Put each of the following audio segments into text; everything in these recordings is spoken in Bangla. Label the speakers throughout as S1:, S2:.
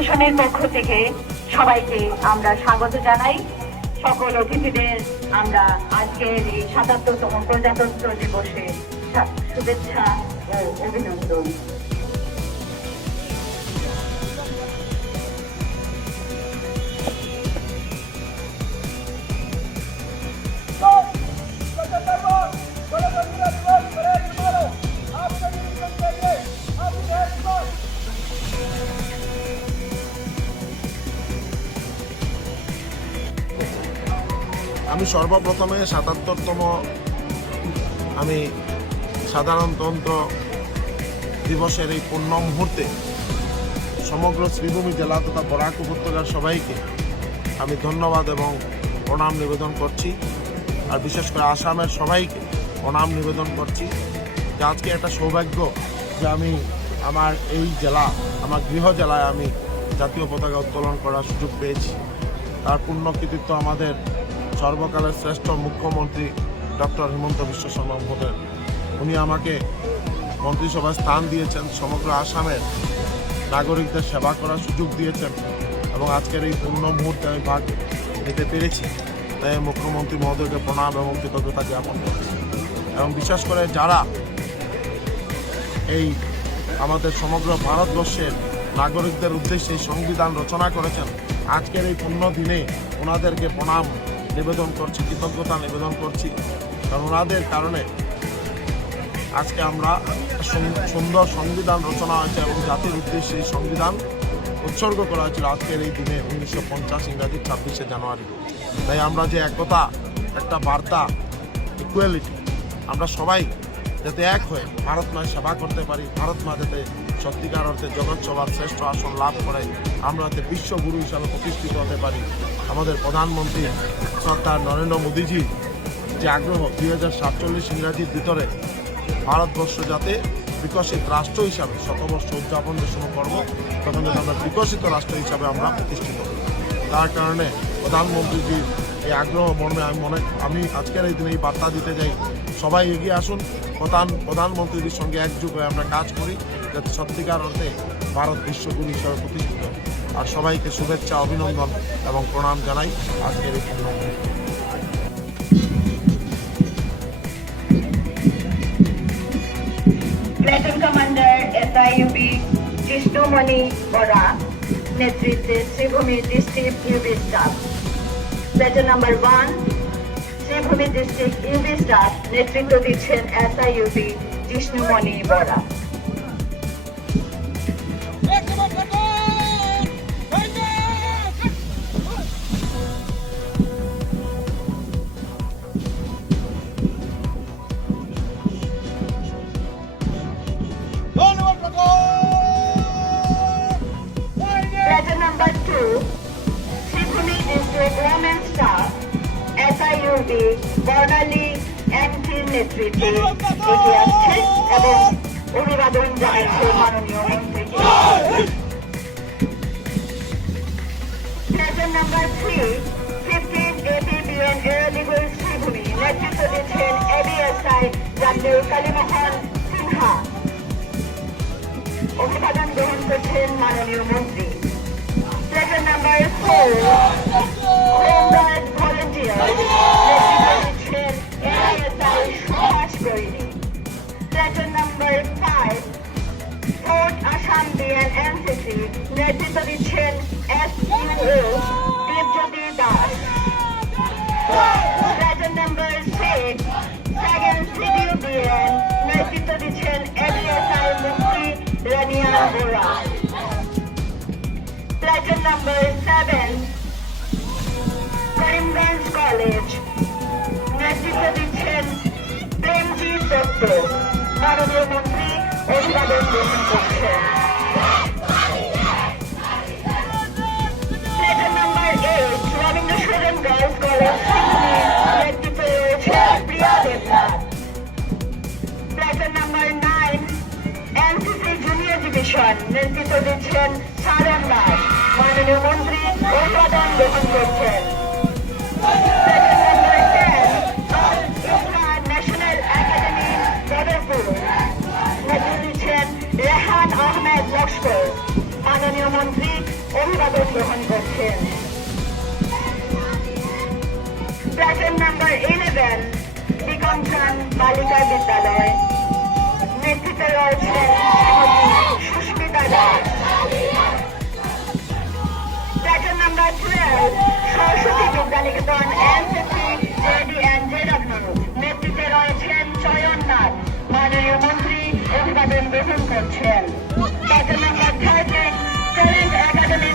S1: প্রশাসনের পক্ষ থেকে সবাইকে আমরা স্বাগত জানাই। সকল অতিথিদের আমরা আজকের এই সাতাত্তরতম প্রজাতন্ত্র দিবসে শুভেচ্ছা ও অভিনন্দন।
S2: সর্বপ্রথমে সাতাত্তরতম, আমি সাধারণতন্ত্র দিবসের এই পূর্ণ মুহূর্তে সমগ্র শ্রীভূমি জেলা তথা বরাক উপত্যকার সবাইকে আমি ধন্যবাদ এবং প্রণাম নিবেদন করছি। আর বিশেষ করে আসামের সবাইকে প্রণাম নিবেদন করছি যে আজকে একটা সৌভাগ্য যে আমি আমার এই জেলা, আমার গৃহ জেলায় আমি জাতীয় পতাকা উত্তোলন করার সুযোগ পেয়েছি। তার পূর্ণ কৃতিত্ব আমাদের সর্বকালের শ্রেষ্ঠ মুখ্যমন্ত্রী ডক্টর হিমন্ত বিশ্ব শর্মা মহোদয়। উনি আমাকে মন্ত্রিসভায় স্থান দিয়েছেন সমগ্র আসামের নাগরিকদের সেবা করার সুযোগ দিয়েছেন এবং আজকের এই পূর্ণ মুহূর্তে আমি ভাগ নিতে পেরেছি। তাই মুখ্যমন্ত্রী মহোদয়কে প্রণাম এবং কৃতজ্ঞতা জ্ঞাপন করছি। এবং বিশেষ করে যারা এই আমাদের সমগ্র ভারতবর্ষের নাগরিকদের উদ্দেশ্যে সংবিধান রচনা করেছেন, আজকের এই পূর্ণ দিনে ওনাদেরকে প্রণাম নিবেদন করছি, কৃতজ্ঞতা নিবেদন করছি কারণ ওনাদের কারণে। আজকে আমরা সুন্দর সংবিধান রচনা হয়েছে এবং জাতির উদ্দেশ্যে এই সংবিধান উৎসর্গ করা হয়েছিল আজকের এই দিনে উনিশশো পঞ্চাশ ইংরাজি ছাব্বিশে জানুয়ারি। তাই আমরা যে একতা, একটা বার্তা ইকুয়ালিটি আমরা সবাই যাতে এক হয়ে ভারত মায়ের সেবা করতে পারি, ভারত মা যাতে সত্যিকার অর্থে জগৎ সভার শ্রেষ্ঠ আসন লাভ করে আমরা যাতে বিশ্বগুরু হিসাবে প্রতিষ্ঠিত হতে পারি, আমাদের প্রধানমন্ত্রী সরকার নরেন্দ্র মোদীজি যে আগ্রহ দুই হাজার সাতচল্লিশ ইংরাজির ভিতরে ভারতবর্ষ যাতে বিকশিত রাষ্ট্র হিসাবে শতবর্ষ উদযাপন যে সময় করব তখন যাতে আমরা বিকশিত রাষ্ট্র হিসাবে আমরা প্রতিষ্ঠিত তার কারণে প্রধানমন্ত্রীজির এই আগ্রহ মর্মে আমি মনে আমি আজকের এই দিনে এই বার্তা দিতে যাই, সবাই এগিয়ে আসুন। প্রধান প্রধানমন্ত্রীর সঙ্গে একযুগ হয়ে আমরা কাজ করি। যাতে সত্যিকার অর্থে ভারত বিশ্বগুরু হিসাবে প্রতিষ্ঠিত। আর সবাইকে শুভেচ্ছা, অভিনন্দন এবং প্রণাম জানাই আজকের এই
S1: জিষ্ণুমণি বরা নেতৃত্বে Sribhumi district UB staff platoon number one Sribhumi district UB staff নেতৃত্ব দিচ্ছেন এসআইইউপি জিষ্ণুমণি বরা কালীমোহন সিনহা অভিবাদন গ্রহণ করছেন মাননীয় মন্ত্রী platoon number four home guard volunteer নেতৃত্ব দিচ্ছেন এআইএসআই সুভাষ করিনি platoon number five fourth Assam BN NCC নেতৃত্ব দিচ্ছেন S U Debajyoti Das platoon number six second CDU BN নেতৃত্ব দিচ্ছেন ABSI Mukti Rania Bora platoon number seven Karimganj college নেতৃত্ব দিচ্ছেন প্রেমজিৎ দত্ত। মাননীয় মন্ত্রী অভিবাদন গ্রহণ করছেন নেতৃত্ব দিচ্ছেন সারেন দাস মাননীয় মন্ত্রী অভিবাদন গ্রহণ করছেন। আহমেদ লস্কর। মাননীয় মন্ত্রী অভিবাদন গ্রহণ করছেন। প্ল্যাটফর্ম নাম্বার ইলেভেন বিকমচান বালিকা বিদ্যালয়। নেতৃত্বে রয়েছেন Shrimati number Das platoon number twelve Saraswati Vidyaniketan NCC JD নেতৃত্বে রয়েছেন চয়ন নাথ মাননীয় মন্ত্রী অভিবাদন গ্রহণ করছেন। Platoon number thirteen talent academy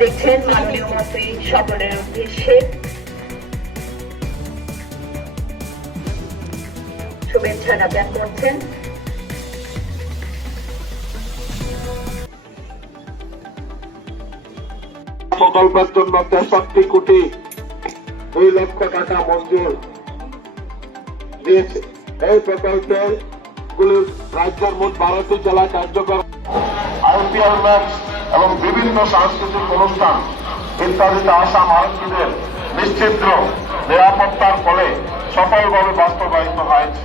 S1: দেখছেন মাননীয় মন্ত্রী সকলের উদ্দেশ্যে। শুভেচ্ছা জ্ঞাপন করছেন।
S2: প্রকল্পের জন্য তেষট্টি কোটি দুই লক্ষ টাকা মঞ্জুর দিয়েছে। এই প্রকল্পে গুলি রাজ্যের মোট বারোটি জেলা কার্যকর। আইপিএল ম্যাচ এবং বিভিন্ন সাংস্কৃতিক অনুষ্ঠান ইত্যাদিতে আসাম আরক্ষীদের নিশ্চিদ্র নিরাপত্তার ফলে সফলভাবে বাস্তবায়িত হয়েছে।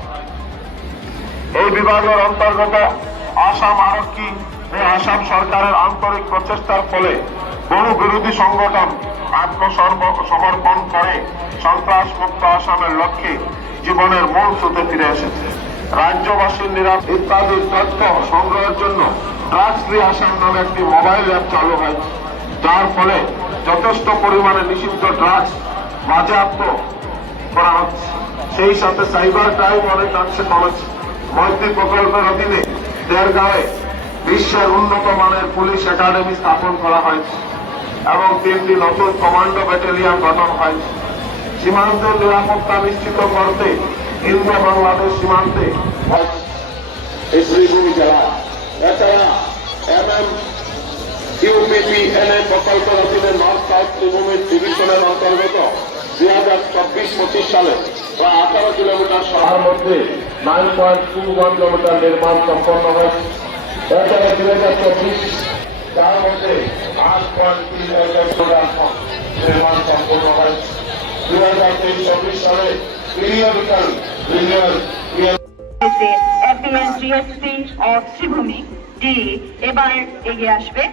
S2: এই বিভাগের অন্তর্গত আসাম আরক্ষী ও আসাম সরকারের আন্তরিক প্রচেষ্টার ফলে বহু বিরোধী সংগঠন আত্মসমর্পণ করে সন্ত্রাস মুক্ত আসামের লক্ষ্যে জীবনের মূল স্রোতে ফিরে এসেছে। রাজ্যবাসীর নিরাপ ইত্যাদি তথ্য সংগ্রহের জন্য ড্রাগস ফ্রি আসাম নামে একটি মোবাইল অ্যাপ চালু হয়েছে যার ফলে যথেষ্ট পরিমাণে নিষিদ্ধ ড্রাগস বাজেয়াপ্ত করা হচ্ছে। সেই সাথে সাইবার ক্রাইম অনেকাংশে কমেছে মৈত্রী প্রকল্পের অধীনে দেড়গাঁয়ে বিশ্বের উন্নত মানের পুলিশ একাডেমি স্থাপন করা হয়েছে এবং তিনটি নতুন কমান্ডো ব্যাটালিয়ন গঠন হয়েছে। সীমান্ত নিরাপত্তা নিশ্চিত করতে ইন্দো বাংলাদেশ সীমান্তে এই শ্রীভূমি জেলা এছাড়া এম এম ইউপিপি এনএ প্রকল্পের অধীনে নর্থ সাউথ শ্রীভূমি ডিভিশনের অন্তর্গত দুই হাজার চব্বিশ পঁচিশ সালে প্রায় আঠারো কিলোমিটার শহর মধ্যে nine point two one kilometre নির্মাণ সম্পন্ন হয়েছে এছাড়া দুই হাজার চব্বিশ তার মধ্যে আট পয়েন্ট তিন কিলোমিটার নির্মাণ সম্পন্ন হয়েছে দুই হাজার তেইশ চব্বিশ সালে periodical renewal
S1: FBN GSP of Sribhumi D এবার এগিয়ে আসবে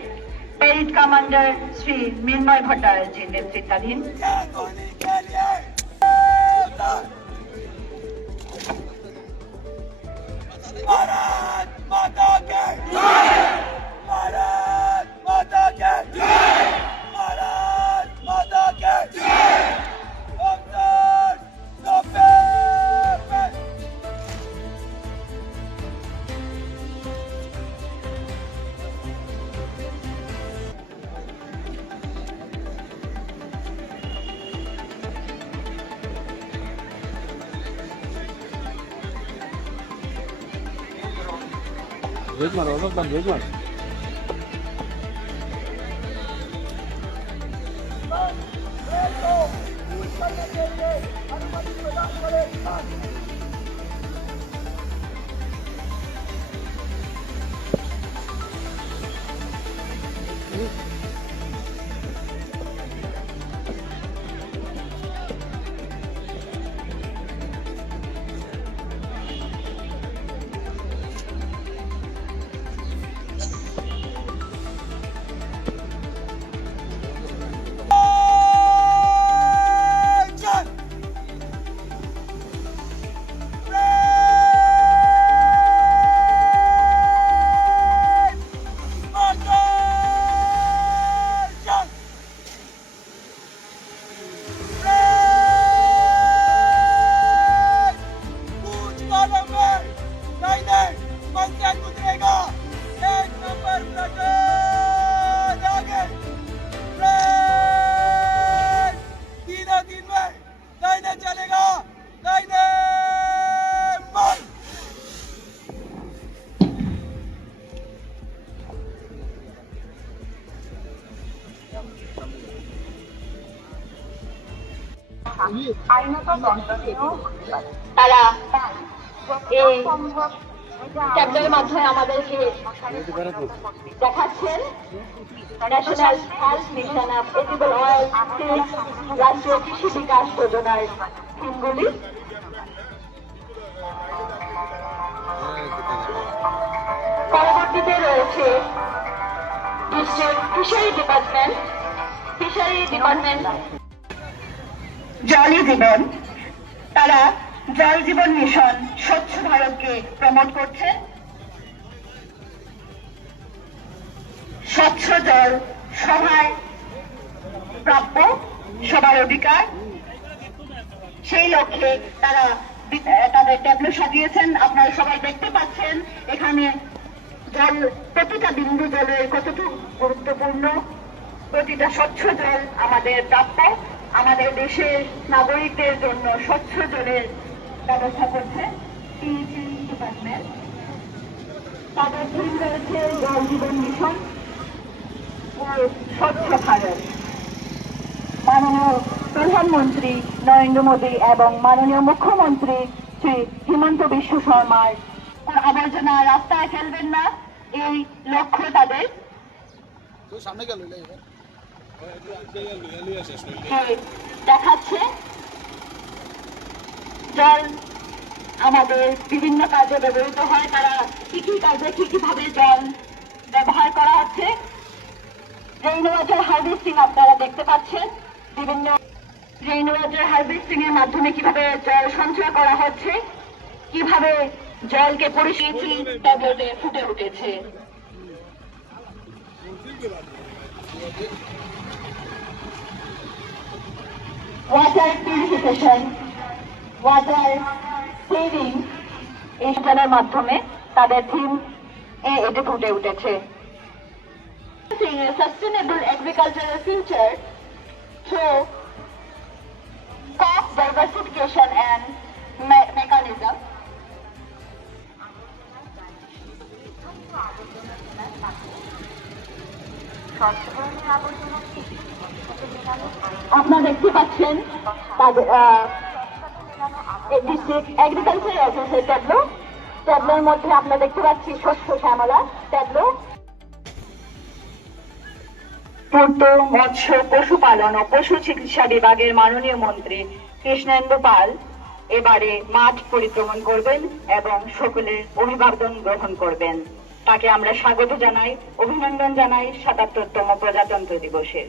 S1: প্যারেড কমান্ডার শ্রী মিন্ময় ভট্টাচার্যের নেতৃত্বাধীন
S3: भारत माता के વેગમાં રહો ભગવાન વેગમાં અનુમતિ પ્રદાન કરે.
S1: আইনত দণ্ডনীয় তারা এই ট্যাবলেটের মাধ্যমে আমাদেরকে দেখাচ্ছেন national health mission of edible oil Rashtriya Krishi Bikash যোজনার স্কিমগুলি পরবর্তীতে রয়েছে district fishery department fishery department জলই জীবন। তারা জল জীবন মিশন স্বচ্ছ ভারতকে প্রমোট করছে। স্বচ্ছ জল সভায় প্রাপ্য সবার অধিকার। সেই লক্ষ্যে তারা তাদের ট্যাবলেট সাজিয়েছেন। আপনারা সবাই দেখতে পাচ্ছেন, এখানে জল, প্রতিটা বিন্দু জলের কতটুকু গুরুত্বপূর্ণ, প্রতিটা স্বচ্ছ জল আমাদের প্রাপ্য। আমাদের দেশের নাগরিকদের জন্য স্বচ্ছ জলের ব্যবস্থা করছে তাদের থিম রয়েছে জল জীবন মিশন ও স্বচ্ছ ভারত। মাননীয় প্রধানমন্ত্রী নরেন্দ্র মোদী এবং মাননীয় মুখ্যমন্ত্রী শ্রী হিমন্ত বিশ্ব শর্মার আবর্জনা রাস্তায় ফেলবেন না, এই লক্ষ্য তাদের। যে দেখাচ্ছে। জল আমাদের বিভিন্ন কাজে ব্যবহৃত হয়, তারা কি কি কাজে, কি কীভাবে জল ব্যবহার করা হচ্ছে। রেইন ওয়াটার হারভেস্টিং আপনারা দেখতে পাচ্ছেন। বিভিন্ন রেইন হারভেস্টিং এর মাধ্যমে কীভাবে জল সঞ্চয় করা হচ্ছে, কীভাবে জলকে পরিষ্কার, ট্যাবলেটে ফুটে উঠেছে। ওয়াটার পিউরিফিকেশন ওয়াটার সেভিং এই সূচনার মাধ্যমে তাদের থিম এটি ফুটে উঠেছে sustainable agricultural future through crop diversification and me- mechanism. আপনারা দেখতে পাচ্ছেন পশুপালন ও পশু চিকিৎসা বিভাগের মাননীয় মন্ত্রী কৃষ্ণেন্দু পাল এবারে মাঠ পরিক্রমণ করবেন এবং সকলের অভিবাদন গ্রহণ করবেন। তাকে আমরা স্বাগত জানাই অভিনন্দন জানাই সাতাত্তরতম প্রজাতন্ত্র দিবসের।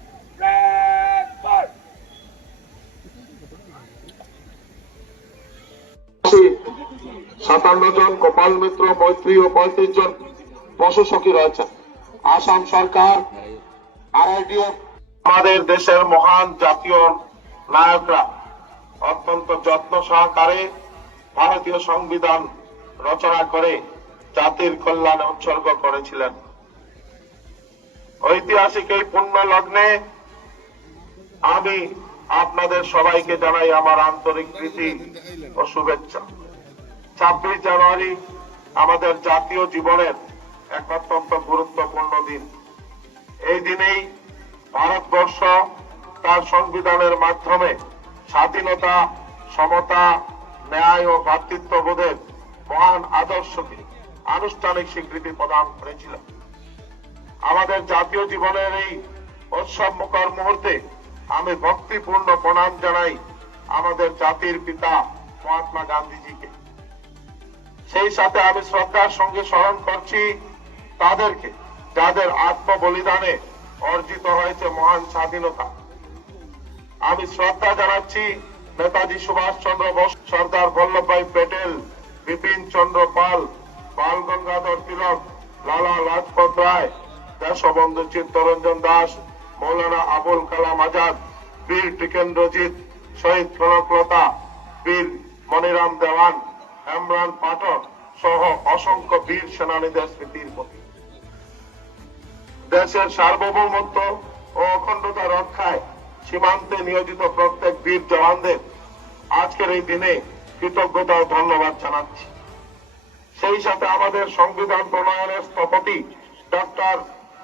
S2: সাতান্ন জন, গোপাল মিত্র, মৈত্রী ও পঁয়ত্রিশ জন পশু সখী রয়েছেন। আসাম সরকার আরআইডিএফ আমাদের দেশের মহান জাতীয় নায়করা অত্যন্ত যত্ন সহকারে ভারতীয় সংবিধান রচনা করে জাতির কল্যাণে উৎসর্গ করেছিলেন। ঐতিহাসিক এই পুণ্য লগ্নে আমি আপনাদের সবাইকে জানাই আমার আন্তরিক প্রীতি ও শুভেচ্ছা। ছাব্বিশ জানুয়ারি আমাদের জাতীয় জীবনের এক অত্যন্ত গুরুত্বপূর্ণ দিন। এই দিনেই ভারতবর্ষ তার সংবিধানের মাধ্যমে স্বাধীনতা, সমতা, ন্যায় ও ভ্রাতৃত্ববোধের মহান আদর্শকে আনুষ্ঠানিক স্বীকৃতি প্রদান করেছিল। আমাদের জাতীয় জীবনের এই উৎসব মুখর মুহূর্তে আমি ভক্তিপূর্ণ প্রণাম জানাই আমাদের জাতির পিতা মহাত্মা গান্ধীজিকে। সেই সাথে আমি শ্রদ্ধার সঙ্গে স্মরণ করছি তাদেরকে, যাদের আত্ম বলিদানে অর্জিত হয়েছে মহান স্বাধীনতা। আমি শ্রদ্ধা জানাচ্ছি নেতাজি সুভাষ চন্দ্র বোস, সর্দার বল্লভভাই প্যাটেল, বিপিন চন্দ্র পাল, বাল গঙ্গাধর তিলক, লালা লাজপত রায়, দেশবন্ধু চিত্তরঞ্জন দাস, মৌলানা আবুল কালাম আজাদ, বীর টিকেন্দ্রজিৎ, শহীদ কনকলতা বীর মনিরাম দেওয়ান। হেমরান পাঠক সহ অসংখ্য বীর সেনানীদের স্মৃতির প্রতি দেশের সার্বভৌমত্ব ও অখণ্ডতা রক্ষায় সীমান্তে নিয়োজিত প্রত্যেক বীর জওয়ানদের আজকের এই দিনে কৃতজ্ঞতা ও ধন্যবাদ জানাচ্ছি। সেই সাথে আমাদের সংবিধান প্রণয়নের স্থপতি ডক্টর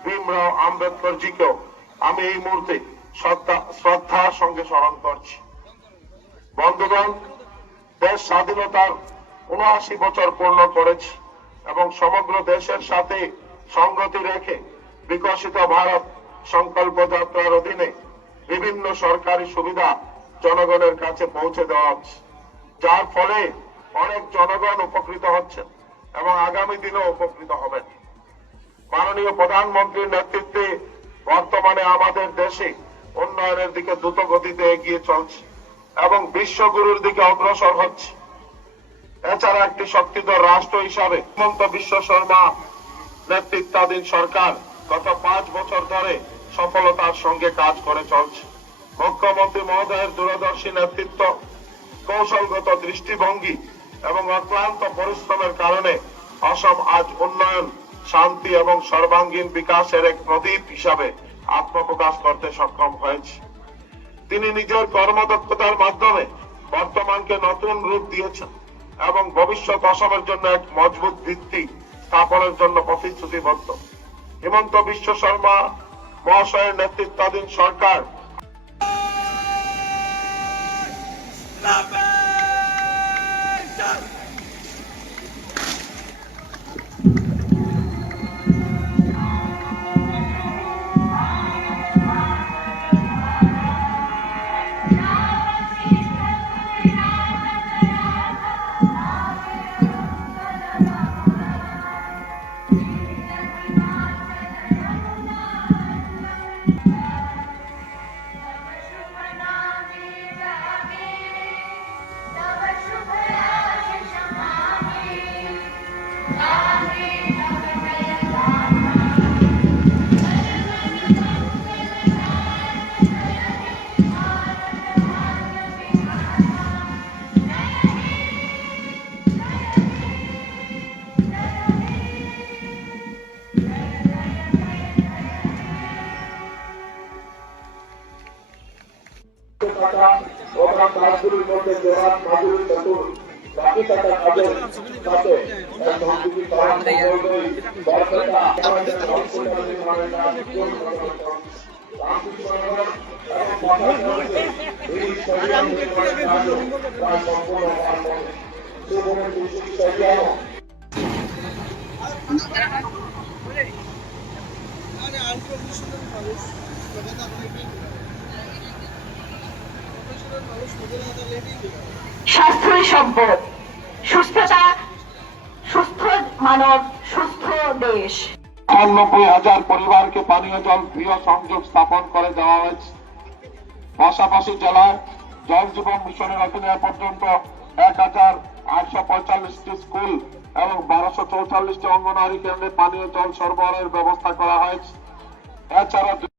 S2: ভীমরাও আম্বেদকর জিকেও আমি এই মুহূর্তে শ্রদ্ধার সঙ্গে স্মরণ করছি। বন্ধুগণ, দেশ স্বাধীনতার উনআশি বছর পূর্ণ করেছি এবং সমগ্র দেশের সাথে সংগতি রেখে বিকশিত ভারত সংকল্প যাত্রার অধীনে বিভিন্ন সরকারি সুবিধা জনগণের কাছে পৌঁছে দেওয়া হচ্ছে। যার ফলে অনেক জনগণ উপকৃত হচ্ছেন এবং আগামী দিনেও উপকৃত হবেন। মাননীয় প্রধানমন্ত্রীর নেতৃত্বে বর্তমানে আমাদের দেশে উন্নয়নের দিকে দ্রুত গতিতে এগিয়ে চলছে এবং বিশ্বগুরুর দিকে অগ্রসর হচ্ছে। এছাড়া একটি শক্তিধর রাষ্ট্র হিসাবে হিমন্ত বিশ্ব শর্মা নেতৃত্বাধীন সরকার গত পাঁচ বছর ধরে সফলতার সঙ্গে কাজ করে চলছে। মুখ্যমন্ত্রী মহোদয়ের দূরদর্শী নেতৃত্ব, কৌশলগত দৃষ্টিভঙ্গি এবং অক্লান্ত পরিশ্রমের কারণে অসম আজ উন্নয়ন, শান্তি এবং সর্বাঙ্গীন বিকাশের এক প্রদীপ হিসাবে আত্মপ্রকাশ করতে সক্ষম হয়েছে। তিনি নিজের কর্মদক্ষতার মাধ্যমে বর্তমানকে নতুন রূপ দিয়েছেন। এবং ভবিষ্যৎ অসমের জন্য এক মজবুত ভিত্তি স্থাপনের জন্য প্রতিশ্রুতিবদ্ধ। হিমন্ত বিশ্ব শর্মা, মহাশয়ের নেতৃত্বাধীন সরকার।
S1: স্বাস্থ্যই সম্পদ। সুস্থতা, সুস্থ মানব, সুস্থ দেশ।
S2: আটানব্বই হাজার পরিবারকে পানীয় জল গৃহ সংযোগ স্থাপন করে দেওয়া হয়েছে। পাশাপাশি জেলায় জল জীবন মিশনের অধীনে পর্যন্ত এক হাজার আটশো পঁয়তাল্লিশটি স্কুল এবং বারোশো চৌচল্লিশটি অঙ্গনওয়াড়ি কেন্দ্রে পানীয় জল সরবরাহের ব্যবস্থা করা হয়েছে। এছাড়া